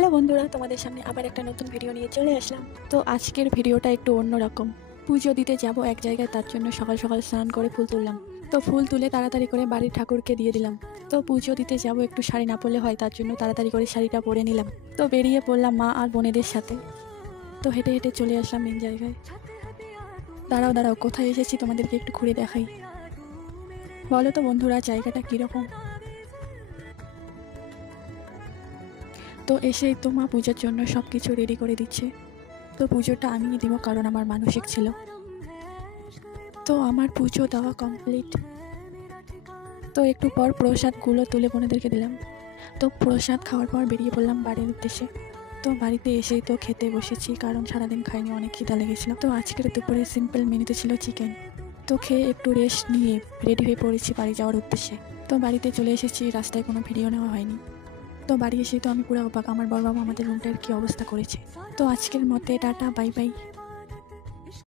Hello বন্ধুরা, তোমাদের সামনে আবার একটা নতুন ভিডিও নিয়ে চলে আসলাম। তো আজকের ভিডিওটা একটু অন্যরকম। পুজো দিতে যাব এক জায়গায়, তার জন্য সকাল সকাল স্নান করে ফুল তুললাম। তো ফুল তুলে তাড়াতাড়ি করে বাড়ির ঠাকুরকে দিয়ে দিলাম। তো পুজো দিতে যাব, একটু শাড়ি না পরলে হয়, তার জন্য তাড়াতাড়ি করে শাড়িটা পরে নিলাম। তো বেরিয়ে পড়লাম মা আর বোনেদের সাথে। তো হেঁটে হেঁটে চলে আসলাম মেন জায়গায়। দাঁড়াও দাঁড়াও, কোথায় এসেছি তোমাদেরকে একটু ঘুরে দেখাই। বলো তো বন্ধুরা, জায়গাটা কীরকম? তো এসেই তো মা পুজোর জন্য সব কিছু রেডি করে দিচ্ছে। তো পুজোটা আমিই দিব, কারণ আমার মানসিক ছিল। তো আমার পুজো দেওয়া কমপ্লিট। তো একটু পর প্রসাদগুলো তুলে বোনেদেরকে দিলাম। তো প্রসাদ খাওয়ার পর বেরিয়ে পড়লাম বাড়ির উদ্দেশ্যে। তো বাড়িতে এসেই তো খেতে বসেছি, কারণ সারাদিন খাইনি, অনেক খিদা লেগেছিলো। তো আজকের দুপুরে সিম্পল মেনুতে ছিল চিকেন। তো খেয়ে একটু রেস্ট নিয়ে রেডি হয়ে পড়েছি বাড়ি যাওয়ার উদ্দেশ্যে। তো বাড়িতে চলে এসেছি, রাস্তায় কোনো ভিডিও নেওয়া হয়নি। তো বাড়ি এসেই তো আমি পুরো অবাক, আমার বড় বাবা আমাদের রুমটার কী অবস্থা করেছে। তো আজকের মতে টাটা, বাই বাই।